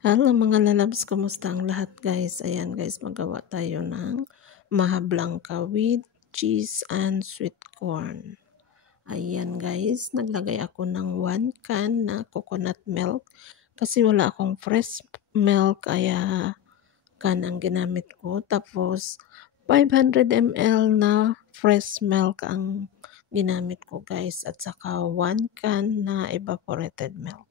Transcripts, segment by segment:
Hello mga lalabs, kumusta ang lahat guys? Ayan guys, magawa tayo ng maha blanca with cheese and sweet corn. Ayan guys, naglagay ako ng 1 can na coconut milk kasi wala akong fresh milk kaya can ang ginamit ko. Tapos 500 ml na fresh milk ang ginamit ko guys at saka 1 can na evaporated milk.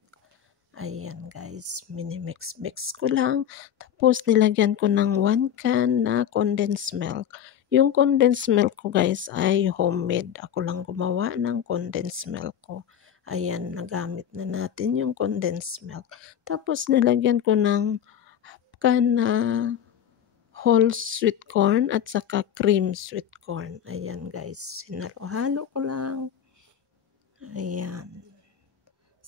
Ayan guys, mini-mix ko lang. Tapos nilagyan ko ng 1 can na condensed milk. Yung condensed milk ko guys ay homemade. Ako lang gumawa ng condensed milk ko. Ayan, nagamit na natin yung condensed milk. Tapos nilagyan ko ng half can na whole sweet corn at saka cream sweet corn. Ayan guys, sinalo-halo ko lang. Ayan.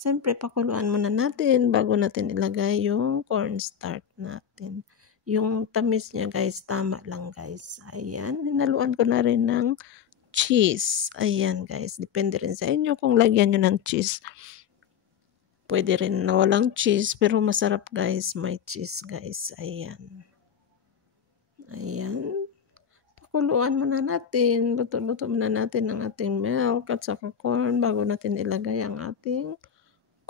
Siyempre, pakuluan muna natin bago natin ilagay yung cornstarch natin. Yung tamis niya guys, tama lang guys. Ayan, hinaluan ko na rin ng cheese. Ayan guys, depende rin sa inyo kung lagyan nyo ng cheese. Pwede rin na walang cheese, pero masarap guys, may cheese guys. Ayan. Ayan. Pakuluan muna natin. Luto-luto muna natin ang ating milk at saka corn bago natin ilagay ang ating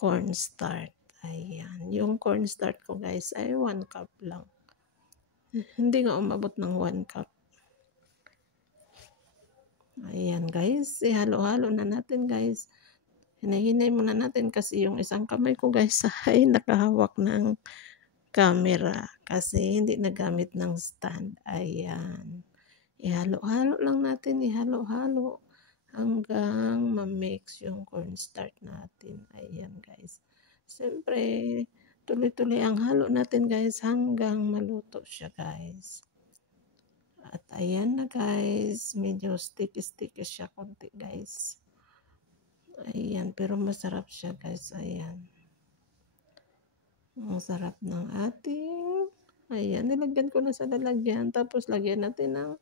cornstarch. Ayan. Yung cornstarch ko guys ay 1 cup lang. Hindi nga umabot ng 1 cup. Ayan guys. Ihalo-halo na natin guys. Hinay-hinay muna natin kasi yung isang kamay ko guys ay nakahawak ng camera kasi hindi nagamit ng stand. Ayan. Ihalo-halo lang natin. Ihalo-halo hanggang ma-mix yung cornstarch natin. Ayan guys. Siyempre, tuloy-tuloy ang halo natin guys hanggang maluto siya guys. At ayan na guys, medyo sticky-sticky siya konti guys. Ayan, pero masarap siya guys. Ayan. Ang sarap ng ating, ayan, nilagyan ko na sa lalagyan. Tapos lagyan natin ng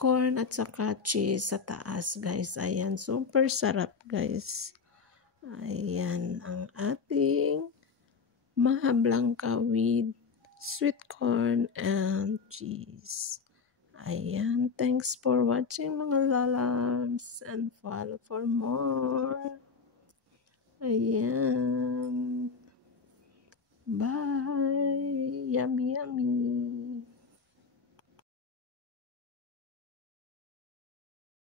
corn at saka cheese sa taas guys. Ayan, super sarap guys. Ayan ang ating maha blanca with sweet corn and cheese. Ayan, thanks for watching mga lalabs and follow for more. Ayan. Bye. Yummy, yummy.